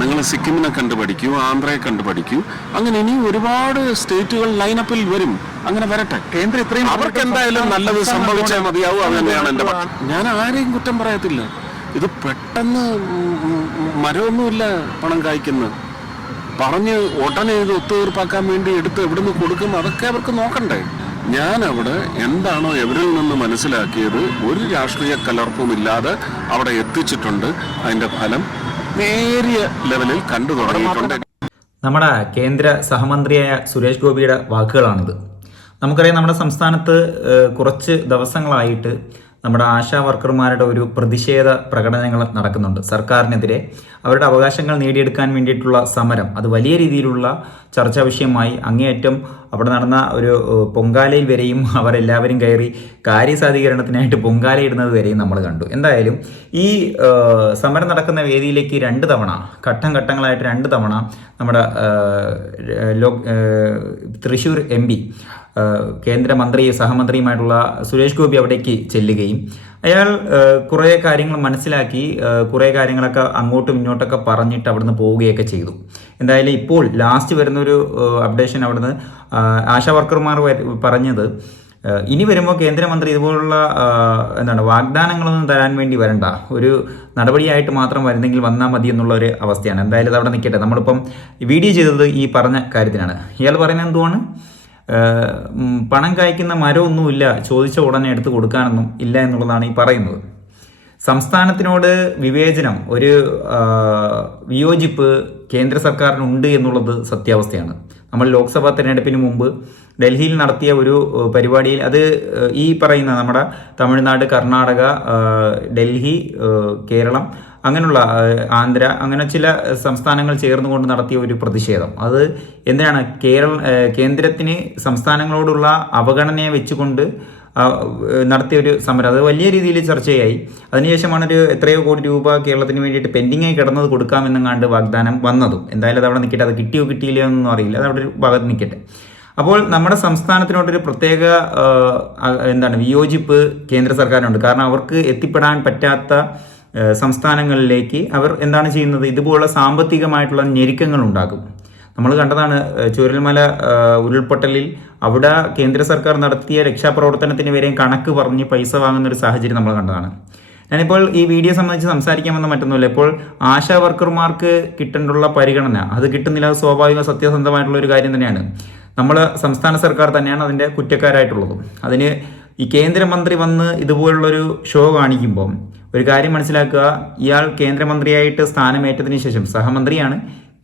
നിങ്ങൾ സിക്കിമിനെ കണ്ടു പഠിക്കൂ ആന്ധ്രയെ കണ്ടു പഠിക്കൂ അങ്ങനെ ഇനി ഒരുപാട് സ്റ്റേറ്റുകൾ ലൈനപ്പിൽ വരും. അങ്ങനെ വരട്ടെ. കേന്ദ്രം ഇത്രയും അവർക്ക് എന്തായാലും നല്ലത് സംഭവിച്ചാൽ മതിയാവും അങ്ങനെയാണ് എന്റെ ഞാൻ ആരെയും കുറ്റം പറയത്തില്ല. ഇത് പെട്ടെന്ന് മരമൊന്നുമില്ല പണം കായ്ക്കുന്നത് പറഞ്ഞ് ഉടനെ ഇത് ഒത്തുതീർപ്പാക്കാൻ വേണ്ടി എടുത്ത് എവിടുന്ന് കൊടുക്കും അതൊക്കെ അവർക്ക് നോക്കണ്ടേ. ഞാൻ അവിടെ എന്താണോ എവരിൽ നിന്ന് മനസ്സിലാക്കിയത് ഒരു രാഷ്ട്രീയ കലർപ്പുമില്ലാതെ അവിടെ എത്തിച്ചിട്ടുണ്ട്. അതിന്റെ ഫലം നേരിയ ലെവലിൽ കണ്ടു തുടങ്ങിയിട്ടുണ്ട്. നമ്മുടെ കേന്ദ്ര സഹമന്ത്രിയായ സുരേഷ് ഗോപിയുടെ വാക്കുകളാണിത്. നമുക്കറിയാം നമ്മുടെ സംസ്ഥാനത്ത് കുറച്ച് ദിവസങ്ങളായിട്ട് നമ്മുടെ ആശാ വർക്കർമാരുടെ ഒരു പ്രതിഷേധ പ്രകടനങ്ങൾ നടക്കുന്നുണ്ട്. സർക്കാരിനെതിരെ അവരുടെ അവകാശങ്ങൾ നേടിയെടുക്കാൻ വേണ്ടിയിട്ടുള്ള സമരം. അത് വലിയ രീതിയിലുള്ള ചർച്ചാ വിഷയമായി. അങ്ങേയറ്റം അവിടെ നടന്ന ഒരു പൊങ്കാലയിൽ വരെയും അവരെല്ലാവരും കയറി കാര്യസാധീകരണത്തിനായിട്ട് പൊങ്കാലയിടുന്നത് വരെയും നമ്മൾ കണ്ടു. എന്തായാലും ഈ സമരം നടക്കുന്ന വേദിയിലേക്ക് രണ്ട് തവണ ഘട്ടം ഘട്ടങ്ങളായിട്ട് രണ്ട് തവണ നമ്മുടെ ലോക് തൃശ്ശൂർ എം പി സഹമന്ത്രിയുമായിട്ടുള്ള സുരേഷ് ഗോപി അവിടേക്ക് ചെല്ലുകയും അയാൾ കുറെ കാര്യങ്ങൾ മനസ്സിലാക്കി കുറെ കാര്യങ്ങളൊക്കെ അങ്ങോട്ടും ഇങ്ങോട്ടൊക്കെ പറഞ്ഞിട്ട് അവിടുന്ന് പോവുകയൊക്കെ ചെയ്തു. എന്തായാലും ഇപ്പോൾ ലാസ്റ്റ് വരുന്നൊരു അപ്ഡേഷൻ അവിടുന്ന് ആശാ വർക്കർമാർ പറഞ്ഞത് ഇനി വരുമ്പോൾ കേന്ദ്രമന്ത്രി ഇതുപോലുള്ള എന്താണ് വാഗ്ദാനങ്ങളൊന്നും തരാൻ വേണ്ടി വരണ്ട. ഒരു നടപടിയായിട്ട് മാത്രം വരുന്നെങ്കിൽ വന്നാൽ മതി എന്നുള്ള ഒരു അവസ്ഥയാണ്. എന്തായാലും അത് അവിടെ നിൽക്കട്ടെ. നമ്മളിപ്പം വീഡിയോ ചെയ്തത് ഈ പറഞ്ഞ കാര്യത്തിനാണ്. ഇയാൾ പറയുന്നത് എന്തുവാണ്? പണം കായ്ക്കുന്ന മരമൊന്നുമില്ല. ചോദിച്ച ഉടനെ എടുത്ത് കൊടുക്കാനൊന്നും ഇല്ല എന്നുള്ളതാണ് ഈ പറയുന്നത്. സംസ്ഥാനത്തിനോട് വിവേചനം ഒരു വിയോജിപ്പ് കേന്ദ്ര സർക്കാരിനുണ്ട് എന്നുള്ളത് സത്യാവസ്ഥയാണ്. നമ്മൾ ലോക്സഭാ തിരഞ്ഞെടുപ്പിന് മുമ്പ് ഡൽഹിയിൽ നടത്തിയ ഒരു പരിപാടിയിൽ അത് ഈ പറയുന്ന നമ്മുടെ തമിഴ്നാട് കർണാടക ഡൽഹി കേരളം അങ്ങനെയുള്ള ആന്ധ്ര അങ്ങനെ ചില സംസ്ഥാനങ്ങൾ ചേർന്നുകൊണ്ട് നടത്തിയ ഒരു പ്രതിഷേധം. അത് എന്തിനാണ്? കേരള കേന്ദ്രത്തിന് സംസ്ഥാനങ്ങളോടുള്ള അവഗണനയെ വെച്ചുകൊണ്ട് നടത്തിയ ഒരു സമരം. അത് വലിയ രീതിയിൽ ചർച്ചയായി. അതിനുശേഷമാണ് ഒരു എത്രയോ കോടി രൂപ കേരളത്തിന് വേണ്ടിയിട്ട് പെൻഡിംഗ് ആയി കിടന്നത് കൊടുക്കാമെന്നങ്ങാണ്ട് വാഗ്ദാനം വന്നതും. എന്തായാലും അത് അവിടെ നിൽക്കട്ടെ. അത് കിട്ടിയോ കിട്ടിയില്ലയോ എന്നൊന്നും അറിയില്ല. അത് അവിടെ ഒരു ഭാഗത്ത് നിൽക്കട്ടെ. അപ്പോൾ നമ്മുടെ സംസ്ഥാനത്തിനോടൊരു പ്രത്യേക എന്താണ് വിയോജിപ്പ് കേന്ദ്ര സർക്കാരിനുണ്ട്. കാരണം അവർക്ക് എത്തിപ്പെടാൻ പറ്റാത്ത സംസ്ഥാനങ്ങളിലേക്ക് അവർ എന്താണ് ചെയ്യുന്നത്? ഇതുപോലുള്ള സാമ്പത്തികമായിട്ടുള്ള ഞെരുക്കങ്ങൾ ഉണ്ടാകും നമ്മൾ കണ്ടതാണ് ചുരൽമല ഉരുൾപൊട്ടലിൽ അവിടെ കേന്ദ്ര സർക്കാർ നടത്തിയ രക്ഷാപ്രവർത്തനത്തിന് വരെയും കണക്ക് പറഞ്ഞ് പൈസ വാങ്ങുന്ന ഒരു സാഹചര്യം നമ്മൾ കണ്ടതാണ്. ഞാനിപ്പോൾ ഈ വീഡിയോ സംബന്ധിച്ച് സംസാരിക്കാമെന്ന് മറ്റൊന്നുമില്ല. ഇപ്പോൾ ആശാ വർക്കർമാർക്ക് കിട്ടേണ്ടുള്ള പരിഗണന അത് കിട്ടുന്നില്ല സ്വാഭാവിക സത്യസന്ധമായിട്ടുള്ള ഒരു കാര്യം തന്നെയാണ്. നമ്മൾ സംസ്ഥാന സർക്കാർ തന്നെയാണ് അതിന്റെ കുറ്റക്കാരായിട്ടുള്ളത്. അതിന് ഈ കേന്ദ്രമന്ത്രി വന്ന് ഇതുപോലുള്ളൊരു ഷോ കാണിക്കുമ്പോൾ ഒരു കാര്യം മനസ്സിലാക്കുക ഇയാൾ കേന്ദ്രമന്ത്രിയായിട്ട് സ്ഥാനമേറ്റതിന് ശേഷം സഹമന്ത്രിയാണ്.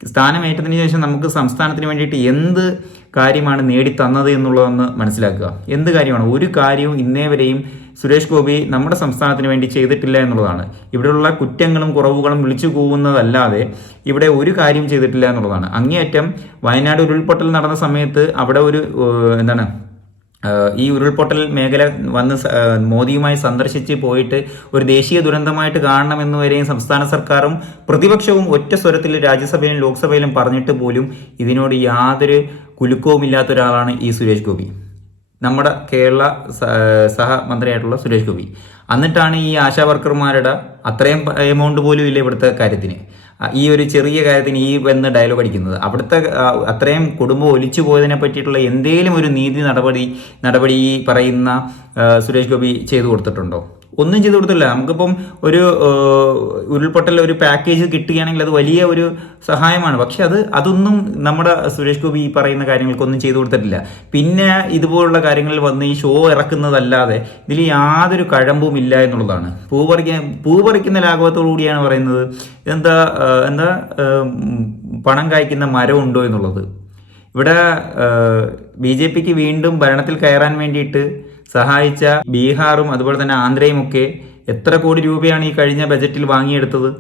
സ്ഥാനമേറ്റതിന് ശേഷം നമുക്ക് സംസ്ഥാനത്തിന് വേണ്ടിയിട്ട് എന്ത് കാര്യമാണ് നേടിത്തന്നത് എന്നുള്ളതെന്ന് മനസ്സിലാക്കുക. എന്ത് കാര്യമാണ്? ഒരു കാര്യവും ഇന്നേ വരെയും സുരേഷ് ഗോപി നമ്മുടെ സംസ്ഥാനത്തിന് വേണ്ടി ചെയ്തിട്ടില്ല എന്നുള്ളതാണ്. ഇവിടെയുള്ള കുറ്റങ്ങളും കുറവുകളും വിളിച്ചു കൂവുന്നതല്ലാതെ ഇവിടെ ഒരു കാര്യം ചെയ്തിട്ടില്ല എന്നുള്ളതാണ്. അങ്ങേയറ്റം വയനാട് ഉരുൾപൊട്ടൽ നടന്ന സമയത്ത് അവിടെ ഒരു എന്താണ് ഈ ഉരുൾപൊട്ടൽ മേഖല വന്ന് മോദിയുമായി സന്ദർശിച്ച് പോയിട്ട് ഒരു ദേശീയ ദുരന്തമായിട്ട് കാണണമെന്ന് വരെയും സംസ്ഥാന സർക്കാരും പ്രതിപക്ഷവും ഒറ്റ സ്വരത്തിൽ രാജ്യസഭയിലും ലോക്സഭയിലും പറഞ്ഞിട്ട് പോലും ഇതിനോട് യാതൊരു കുലുക്കവുമില്ലാത്ത ഒരാളാണ് ഈ സുരേഷ് ഗോപി. നമ്മുടെ കേരള സഹമന്ത്രിയായിട്ടുള്ള സുരേഷ് ഗോപി. എന്നിട്ടാണ് ഈ ആശാ വർക്കർമാരുടെ അത്രയും എമൗണ്ട് പോലും ഇല്ല ഇവിടുത്തെ കാര്യത്തിന്. ഈ ഒരു ചെറിയ കാര്യത്തിന് ഈ എന്ന് ഡയലോഗ് അടിക്കുന്നത്. അവിടുത്തെ അത്രയും കുടുംബം ഒലിച്ചു പോയതിനെ പറ്റിയിട്ടുള്ള എന്തെങ്കിലും ഒരു നീതി നടപടി നടപടി ഈ പറയുന്ന സുരേഷ് ഗോപി ചെയ്തു കൊടുത്തിട്ടുണ്ടോ? ഒന്നും ചെയ്ത് കൊടുത്തില്ല. നമുക്കിപ്പം ഒരു ഉരുൾപൊട്ടൽ ഒരു പാക്കേജ് കിട്ടുകയാണെങ്കിൽ അത് വലിയ ഒരു സഹായമാണ്. പക്ഷെ അത് അതൊന്നും നമ്മുടെ സുരേഷ് ഗോപി ഈ പറയുന്ന കാര്യങ്ങൾക്കൊന്നും ചെയ്തു കൊടുത്തിട്ടില്ല. പിന്നെ ഇതുപോലുള്ള കാര്യങ്ങളിൽ വന്ന് ഈ ഷോ ഇറക്കുന്നതല്ലാതെ ഇതിൽ യാതൊരു കഴമ്പും ഇല്ല എന്നുള്ളതാണ്. പൂ പറിക്കാൻ പൂ പറിക്കുന്ന ലാഘവത്തോടു കൂടിയാണ് പറയുന്നത്. എന്താ എന്താ പണം കായ്ക്കുന്ന മരം ഉണ്ടോ എന്നുള്ളത്. ഇവിടെ ബി ജെ പിക്ക് വീണ്ടും ഭരണത്തിൽ കയറാൻ വേണ്ടിയിട്ട് സഹായിച്ച ബീഹാറും അതുപോലെ തന്നെ ആന്ധ്രയും ഒക്കെ എത്ര കോടി രൂപയാണ് ഈ കഴിഞ്ഞ ബജറ്റിൽ വാങ്ങിയെടുത്തത്?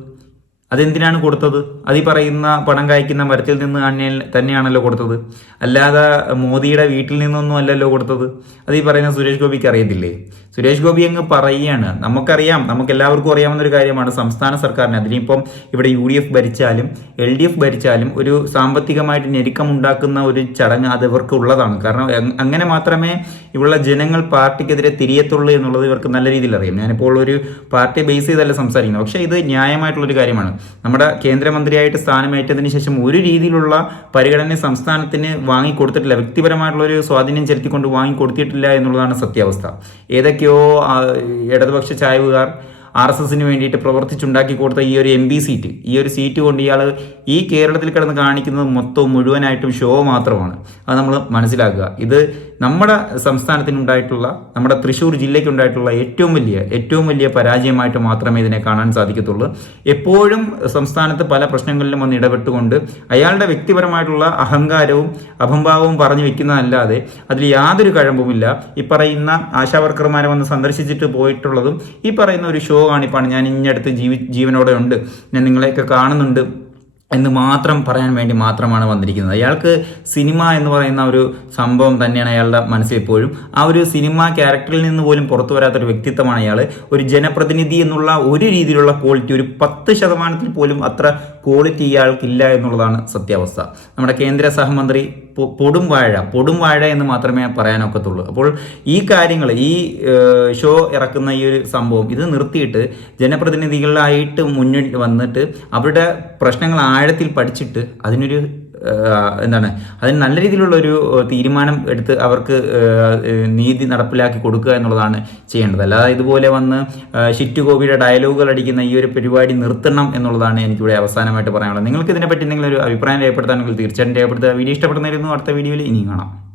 അതെന്തിനാണ് കൊടുത്തത്? അതി പറയുന്ന പണം കായ്ക്കുന്ന മരത്തിൽ നിന്ന് തന്നെ- തന്നെയാണല്ലോ കൊടുത്തത്. അല്ലാതെ മോദിയുടെ വീട്ടിൽ നിന്നൊന്നും അല്ലല്ലോ കൊടുത്തത്. അത് പറയുന്ന സുരേഷ് ഗോപിക്ക് അറിയത്തില്ലേ? സുരേഷ് ഗോപി അങ്ങ് പറയുകയാണ് നമുക്കറിയാം. നമുക്ക് എല്ലാവർക്കും അറിയാവുന്ന ഒരു കാര്യമാണ് സംസ്ഥാന സർക്കാരിന്. അതിനിപ്പം ഇവിടെ യു ഡി എഫ് ഭരിച്ചാലും എൽ ഡി എഫ് ഭരിച്ചാലും ഒരു സാമ്പത്തികമായിട്ട് ഞെരുക്കം ഉണ്ടാക്കുന്ന ഒരു ചടങ്ങ് അത് ഇവർക്ക് ഉള്ളതാണ് കാരണം അങ്ങനെ മാത്രമേ ഇവിടെയുള്ള ജനങ്ങൾ പാർട്ടിക്കെതിരെ തിരിയത്തുള്ളൂ എന്നുള്ളത് ഇവർക്ക് നല്ല രീതിയിൽ അറിയാം. ഞാനിപ്പോൾ ഒരു പാർട്ടി ബേസ് ചെയ്തല്ല സംസാരിക്കുന്നത്. പക്ഷേ ഇത് ന്യായമായിട്ടുള്ളൊരു കാര്യമാണ്. നമ്മുടെ കേന്ദ്രമന്ത്രിയായിട്ട് സ്ഥാനമേറ്റതിന് ശേഷം ഒരു രീതിയിലുള്ള പരിഗണന സംസ്ഥാനത്തിന് വാങ്ങിക്കൊടുത്തിട്ടില്ല. വ്യക്തിപരമായിട്ടുള്ള ഒരു സ്വാധീനം ചെലുത്തിക്കൊണ്ട് വാങ്ങിക്കൊടുത്തിട്ടില്ല എന്നുള്ളതാണ് സത്യാവസ്ഥ. ഏതൊക്കെയോ ഇടതുപക്ഷ ചായ്വുകാർ ആർ എസ് എസിന് വേണ്ടിയിട്ട് പ്രവർത്തിച്ചുണ്ടാക്കി കൊടുത്ത ഈ ഒരു എം പി സീറ്റ് ഈ ഒരു സീറ്റ് കൊണ്ട് ഇയാൾ ഈ കേരളത്തിൽ കിടന്ന് കാണിക്കുന്നത് മൊത്തവും മുഴുവനായിട്ടും ഷോ മാത്രമാണ്. അത് നമ്മൾ മനസ്സിലാക്കുക. ഇത് നമ്മുടെ സംസ്ഥാനത്തിനുണ്ടായിട്ടുള്ള നമ്മുടെ തൃശ്ശൂർ ജില്ലയ്ക്കുണ്ടായിട്ടുള്ള ഏറ്റവും വലിയ ഏറ്റവും വലിയ പരാജയമായിട്ട് മാത്രമേ ഇതിനെ കാണാൻ സാധിക്കത്തുള്ളൂ. എപ്പോഴും സംസ്ഥാനത്ത് പല പ്രശ്നങ്ങളിലും വന്ന് ഇടപെട്ടുകൊണ്ട് അയാളുടെ വ്യക്തിപരമായിട്ടുള്ള അഹങ്കാരവും അഭംഭാവവും പറഞ്ഞു വെക്കുന്നതല്ലാതെ അതിൽ യാതൊരു കഴമ്പുമില്ല. ഈ പറയുന്ന ആശാവർക്കർമാരെ വന്ന് സന്ദർശിച്ചിട്ട് പോയിട്ടുള്ളതും ഈ പറയുന്ന ഒരു ഷോ കാണിപ്പാണ്. ഞാൻ ഇഞ്ഞടുത്ത് ജീവി ജീവനോടെ ഉണ്ട്. ഞാൻ നിങ്ങളെയൊക്കെ കാണുന്നുണ്ട്. എന്ന് മാത്രം പറയാൻ വേണ്ടി മാത്രമാണ് വന്നിരിക്കുന്നത്. അയാൾക്ക് സിനിമ എന്ന് പറയുന്ന ഒരു സംഭവം തന്നെയാണ് അയാളുടെ മനസ്സിൽ എപ്പോഴും ആ ഒരു സിനിമ ക്യാരക്ടറിൽ നിന്ന് പോലും പുറത്തു വരാത്തൊരു വ്യക്തിത്വമാണ് അയാൾ ഒരു ജനപ്രതിനിധി എന്നുള്ള ഒരു രീതിയിലുള്ള ക്വാളിറ്റി ഒരു പത്ത് ശതമാനത്തിൽ പോലും അത്ര ക്വാളിറ്റി ഇയാൾക്കില്ല എന്നുള്ളതാണ് സത്യാവസ്ഥ. നമ്മുടെ കേന്ദ്ര സഹമന്ത്രി പൊടും വാഴ പൊടും വാഴ എന്ന് മാത്രമേ പറയാനൊക്കത്തുള്ളൂ. അപ്പോൾ ഈ കാര്യങ്ങൾ ഈ ഷോ ഇറക്കുന്ന ഈ ഒരു സംഭവം ഇത് നിർത്തിയിട്ട് ജനപ്രതിനിധികളായിട്ട് മുന്നിൽ വന്നിട്ട് അവരുടെ പ്രശ്നങ്ങൾ ആഴത്തിൽ പഠിച്ചിട്ട് അതിനൊരു എന്താണ് അതിന് നല്ല രീതിയിലുള്ള ഒരു തീരുമാനം എടുത്ത് അവർക്ക് നീതി നടപ്പിലാക്കി കൊടുക്കുക എന്നുള്ളതാണ് ചെയ്യേണ്ടത്. അല്ലാതെ ഇതുപോലെ വന്ന് ഷിറ്റ് ഗോപിയുടെ ഡയലോഗുകൾ അടിക്കുന്ന ഈ ഒരു പരിപാടി നിർത്തണം എന്നുള്ളതാണ് എനിക്കിവിടെ അവസാനമായിട്ട് പറയാനുള്ളത്. നിങ്ങൾക്ക് ഇതിനെപ്പറ്റി എന്തെങ്കിലും ഒരു അഭിപ്രായം രേഖപ്പെടുത്താണെങ്കിൽ തീർച്ചയായിട്ടും രേഖപ്പെടുത്തുക. വീഡിയോ ഇഷ്ടപ്പെടുന്നതായിരുന്നു അടുത്ത വീഡിയോയിൽ ഇനിയും കാണാം.